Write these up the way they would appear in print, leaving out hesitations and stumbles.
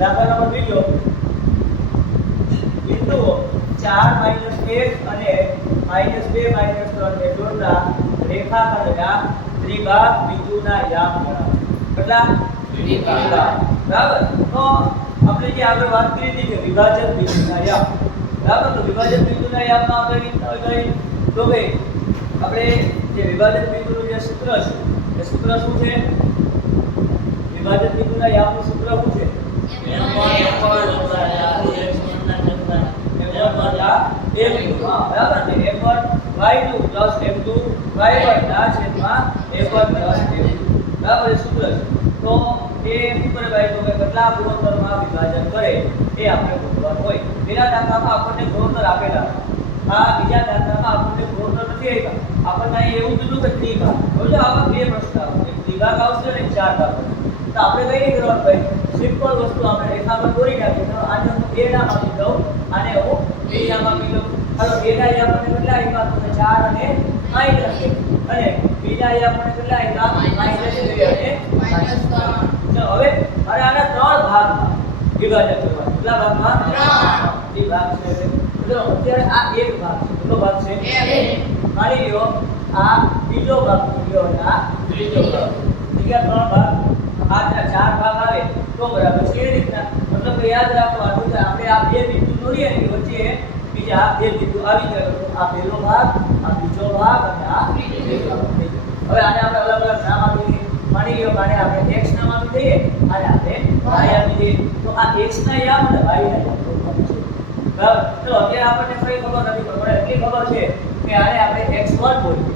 દાખલા નંબર બીજો બિંદુઓ 4 -1 અને -2 -3 ને જોડતા રેખાખંડના ત્રિભાગ બિંદુના યામ ગણાવો. કેટલા? ત્રિભાગ. બરાબર. તો આપણે જે આગળ વાત કરી હતી કે વિભાજક બિંદુના યામ. બરાબર. તો વિભાજક બિંદુના યામમાં આપણે તો ભાઈ આપણે જે વિભાજક બિંદુનું જે સૂત્ર છે એ સૂત્ર શું છે? વિભાજક બિંદુના યામનું સૂત્ર શું છે? બરાબર ને? f1y2 f2y1 ના છેદમાં f1 f2. બરાબર એ સૂત્ર છે. તો એ શું કરે ભાઈ? તો કે કેટલા ગુણોત્તરમાં વિભાજન કરે એ આપણે ગોતવાનું હોય. પેલા દાખલામાં આપણને ગુણોત્તર આપેલા, આ બીજા દાખલામાં આપણને ગુણોત્તર નથી આપ્યા. આપણને એવું કીધું કે ત્રિભાગ. જોજો આમાં બે પ્રશ્ન આવશે, એક ત્રિભાગ આવશે અને ચાર ભાગ આવશે. તો આપણે કઈ નહીં કરવાનું ભાઈ, સિમ્પલ વસ્તુ આપણે રેખામાં દોરી નાખીએ. તો આને હું a નામ આપી દઉં, આને હું b નામ આપી દઉં. હાલો a ના યામ મને કેટલા આપ્યા? તો 4 અને -1 અને b ના યામ મને કેટલા આપ્યા? -2 અને -3. તો હવે મારે આના ત્રણ ભાગમાં વિભાજન કરવાનું. કેટલા ભાગમાં? ત્રણ ભાગ છે. તો અત્યારે આ એક ભાગ છે. કેટલો ભાગ છે? માની લ્યો આ બીજો ભાગ લ્યો અને આ ત્રીજો ભાગ. ઠીક છે? ત્રણ ભાગ. આ ચાર ભાગ આવે તો બરાબર છે. એ રીતના મતલબ કે યાદ રાખવાનું કે આપણે આ બે બિંદુ દોરીએ ને વચ્ચે બીજા બે બિંદુ આવી જાય. તો આ પહેલો ભાગ, આ બીજો ભાગ અને આ ત્રીજો ભાગ. હવે આને આપણે અલગ અલગ નામ આપી દઈએ. માની લ્યો કે આને આપણે x નામ આપી દઈએ, આને આપણે y આપી દઈએ. તો આ x ના યામ અને y ના યામ બરાબર. તો અત્યારે આપણને કઈ ખબર નથી, પણ મને એટલી ખબર છે કે આને આપણે x1 બોલીએ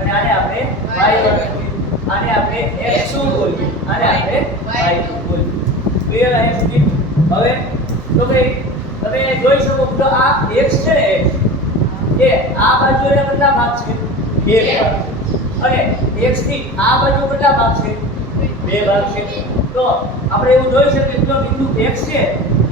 અને આને આપણે y1 બોલીએ, આને આપણે x2 બોલીએ, આને આપણે y2 બોલીએ. ક્લિયર અહીં સુધી? હવે તો ભાઈ તમે જોઈ શકો તો આ x છે ને, x એ આ બાજુના કેટલા ભાગ છે? બે ભાગ. અને x થી આ બાજુ કેટલા ભાગ છે? બે ભાગ છે. તો આપણે એવું જોઈ શકીએ કે બિંદુ x છે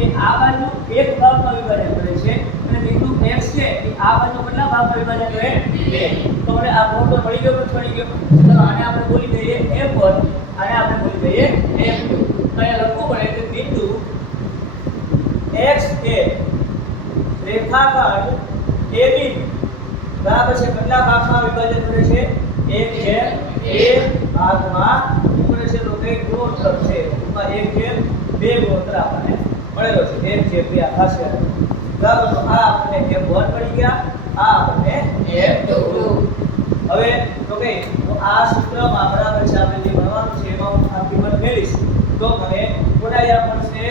એ આ બાજુ એક ભાગમાં વિભાજન કરે છે અને બિંદુ x છે એ આ બાજુ કેટલા ભાગમાં વિભાજન કરે? બે. તો મને આ ગુણોત્તર મળી ગયો કે મળી ગયો? તો આને આપણે બોલી દઈએ f1, આને આપણે બોલી દઈએ f2. અહીંયા લખવું પડે કે બિંદુ x એ રેખાખંડ AB બરાબર છે કેટલા ભાગમાં વિભાજન કરે છે? 1/2 ભાગમાં કરે છે. તો કઈ ગુણોત્તર છે? એમાં 1/2 ગુણોત્તર આપણને મળેલો છે. 1/2 આ ખાસ યાદ રાખો. બરાબર. તો આ આપણને f1 મળી ગયા, આ આપણને f2. હવે તો કે આ સૂત્રમાં બરાબર છે આપણે જે ભણવાનું છે એમાં હું આ કિંમત મેળવીશ તો મને કોના યામ મળશે?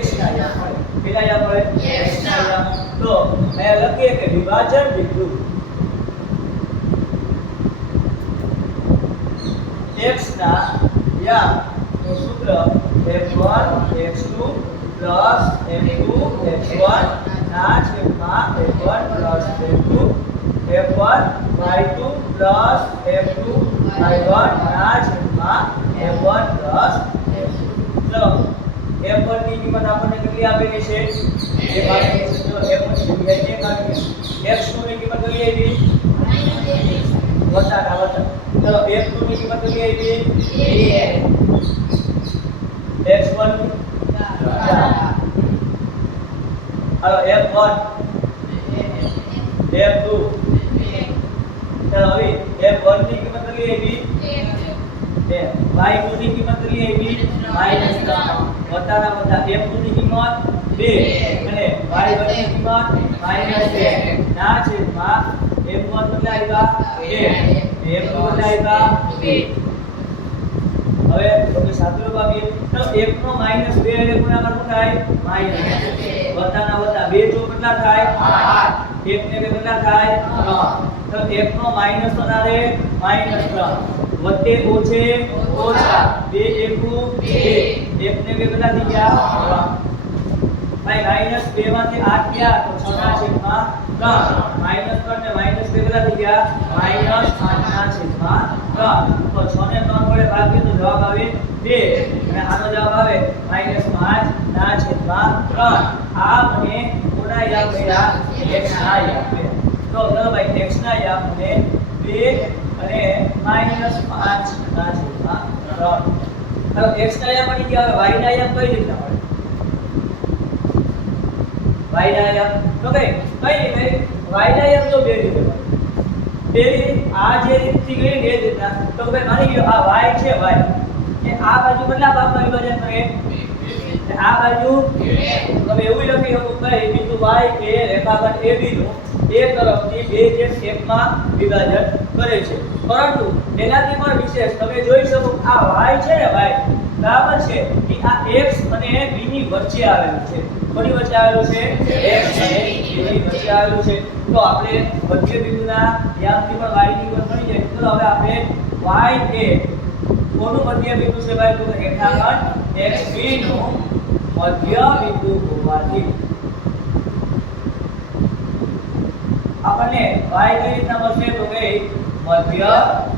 x ના યામ મળે. કેટલા યામ મળે? x ના યામ. તો અહીંયા લખીએ કે વિભાજન બિંદુ x ના યામ નું સૂત્ર f1 x2 f2 x1 ના છેદમાં f1 f2 f1 y2 f2 y1 ના છેદમાં f1 f2. ચલો f1 ની કિંમત આપણને કેટલી આપેલી છે? 2 આપેલી છે. ચલો f1 ની જગ્યાએ 1 આપી. f2 ની કિંમત કેટલી આપી? વત્તા. ચલો f2 ની કિંમત કેટલી આપી? 2. x1 હાલો f1 f2 ચલો હવે f1 ની કિંમત કેટલી આવી? 2. y2 ની કિંમત કેટલી આવી? -3. વત્તાના વત્તા f2 ની કિંમત 2 અને y1 ની કિંમત -2 ના છેદમાં f1 કેટલા આવ્યા? 2. f2 કેટલા આવ્યા? 2. હવે તમે સાદું રૂપ આપીએ તો 1 નો -2 એટલે ગુણાકાર શું થાય? -2. વત્તાના વત્તા 2 જો કેટલા થાય? 8. 1 ને કેટલા થાય? 3. તો 1 નો માઈનસ તો ના રહે -3 વત્તે ઓછે ઓછા 2 એકુ 2 1 ને કેટલા થઈ ગયા? 3. ભાઈ -2 માંથી 8 ગયા તો 6 ના છેદમાં 3 -3 ને -2 કેટલા થઈ ગયા? -8 ના છેદમાં 3. તો 6 ને 3 વડે ભાગીએ તો જવાબ આવે 2 અને આનો જવાબ આવે -5 ના છેદમાં 3. આ મને કોના યામ મળ્યા? x ના યામ મળ્યા. તો ચલો ભાઈ x ના યામ મને 2 અને -5 ના છેદમાં 3. હવે x ના યામ મળી ગયા. હવે y ના યામ કઈ રીતના મળે? y ના યામ તો કઈ નહીં y ના યામ તો બે રીતે બે રીત આ જે રીતથી ગઈ ને એ રીતના તો ભાઈ માની લો આ y છે y એ આ બાજુ કેટલા ભાગમાં વિભાજન કરે આ બાજુ તમે એવું લખી શકો ભાઈ બિંદુ y એ રેખાખંડ AB નું એક તરફથી 2:1 માં વિભાજન કરે છે પરંતુ એનાથી પણ વિશેષ તમે જોઈ શકો આ y છે ને y બરાબર છે કે આ x અને b ની વચ્ચે આવેલું છે કોની વચ્ચે આવેલું છે x અને b ની વચ્ચે આવેલું છે તો આપણે મધ્ય બિંદુના યામથી પણ y ની કિંમત મળી જાય તો હવે આપણે y એ કોનું મધ્ય બિંદુ છે ભાઈ તો રેખાખંડ xb નું મધ્ય બિંદુ હોવાથી આપણને y કઈ રીતના મળશે તો કે મધ્ય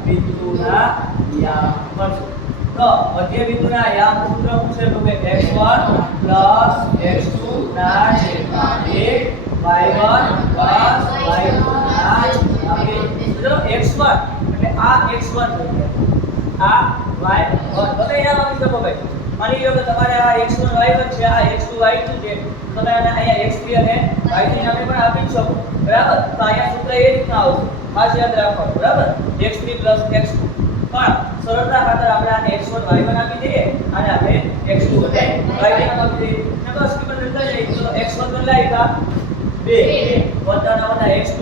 બિંદુના યામ મળશે તો મધ્ય બિંદુના યામ સૂત્ર શું છે તો કે x1 x2 ના છેદમાં 1 y1 y2 ના છેદમાં 2 ચલો x1 એટલે આ x1 થઈ ગયા આ y1 તમે અહીંયા આપી શકો ભાઈ માની લો કે તમારે આ x1 y1 છે આ x2 y2 છે તમે આને અહીંયા x3 અને y3 નામે પણ આપી શકો બરાબર તો અહીંયા સૂત્ર એ રીતના આવશે ખાસ યાદ રાખવાનું બરાબર x3 x2 પણ સરળતા ખાતર આપણે આને x1 y1 આપી દઈએ અને આપણે x2 અને y2 આપી દઈએ ને બસ કિંમત બદલાઈ જાય તો x1 બદલાય કા 2 વત્તા x2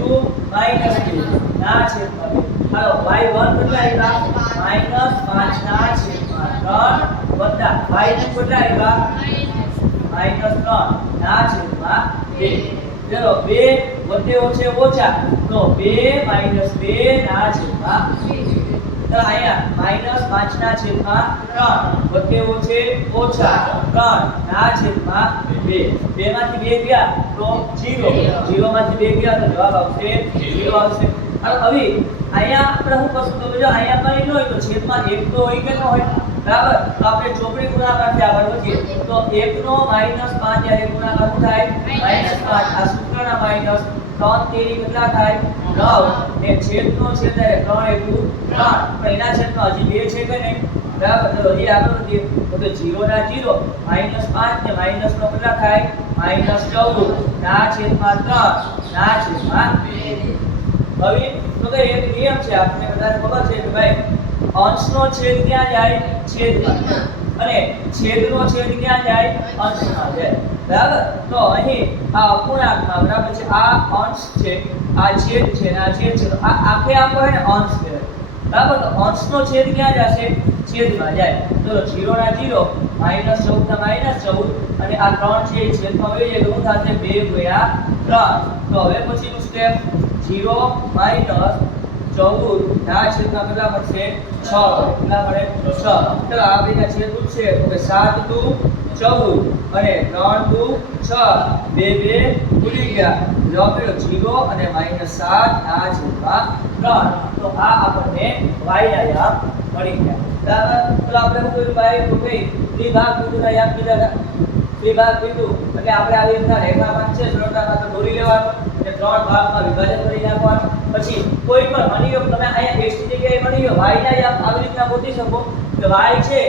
-2 ના છેદમાં 2 હાલો y1 બદલાય કા -5 ના છેદમાં 3 વત્તા y2 બદલાય કા -3 ના છેદમાં 2 ચલો 2 વત્તે ઓછે ઓછા તો 2 2 ના છેદમાં 2 તો અહીંયા -5 ના છેદમાં 3 વત્તે ઓછે ઓછા 3 ના છેદમાં 2 2 માંથી 2 ગયા તો 0 0 માંથી 2 ગયા તો જવાબ આવશે 0 આવશે હવે અહીંયા આપણે શું કરશું તો જો અહીંયા કઈ ન હોય તો છેદમાં 1 તો હોય કે ન હોય બરાબર તો આપણે ચોકડી ગુણાકારથી આગળ વધીએ તો 1 નો -5 જ્યારે ગુણાકાર થાય -5 આ સૂત્રના માઈનસ 3 તેરી કેટલા થાય 9 ને છેદનો છેદ ત્યારે 3 3 પણ એના છેદમાં હજી 2 છે કે નહીં બરાબર તો હજી આગળ વધીએ તો 0 ના 0 -5 ને માઈનસ નો કેટલા થાય -14 ના છેદમાં 3 ના છેદમાં 2 હવે તો કે એક નિયમ છે આપણે બધાને ખબર છે કે ભાઈ અંશનો છેદ ક્યાં જાય છેદમાં અને છેદનો છેદ ક્યાં જાય અંશમાં જાય બરાબર તો અહીં આ અપૂર્ણાંકમાં બરાબર છે આ અંશ છે આ છેદ છે અને આ છેદ છે તો આ આખે આખો હે ને અંશ કહેવાય બરાબર તો અંશનો છેદ ક્યાં જશે છેદમાં જાય તો 0 ના 0 -14 ના -14 અને આ 3 છે એ છેદમાં વહી જાય તો શું થશે 2 × 3 તો હવે પછીનું સ્ટેપ 0 -14 ના છેદમાં કેટલા મળશે 6 કેટલા મળે 6 ચલો આ બેના છેદ ઉડશે તો કે 7 દુ 14 અને 3 દુ 6 2 ભૂલી ગયા જવાબ મળ્યો 0 અને -7 ના છેદમાં 3 તો આ આપણને y ના યામ મળી ગયા બરાબર તો આપણે શું કર્યું ભાઈ તો કે ત્રિભાગ બિંદુના યામ કીધા ત્રિભાગ બિંદુ એટલે આપણે આવી રીતના રેખાખંડ છે સરળતા ખાતર દોરી લેવાનું અને 3 ભાગમાં વિભાજન કરી નાખવાનું પછી કોઈ પણ માની લો તમે અહીંયા x ની જગ્યાએ માની લો y ના યામ આવી રીતના ગોતી શકો કે y છે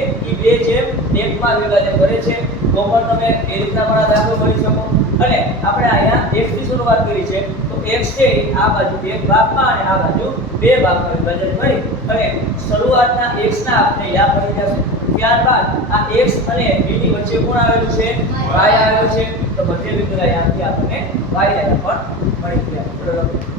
એ 2:1 માં વિભાજન કરે છે તો પણ તમે એ રીતના પણ દાખલો કરી શકો અને આપણે અહીંયા x થી શરૂઆત કરી છે તો x છે આ બાજુ એક ભાગમાં અને આ બાજુ બે ભાગમાં વિભાજન કરી અને શરૂઆતના x ના આપણે યામ મળી જશે ત્યારબાદ આ x અને b ની વચ્ચે કોણ આવેલું છે y આવેલું છે તો મધ્ય બિંદુના યામથી આપણને y ના યામ પણ મળી ગયા બરાબર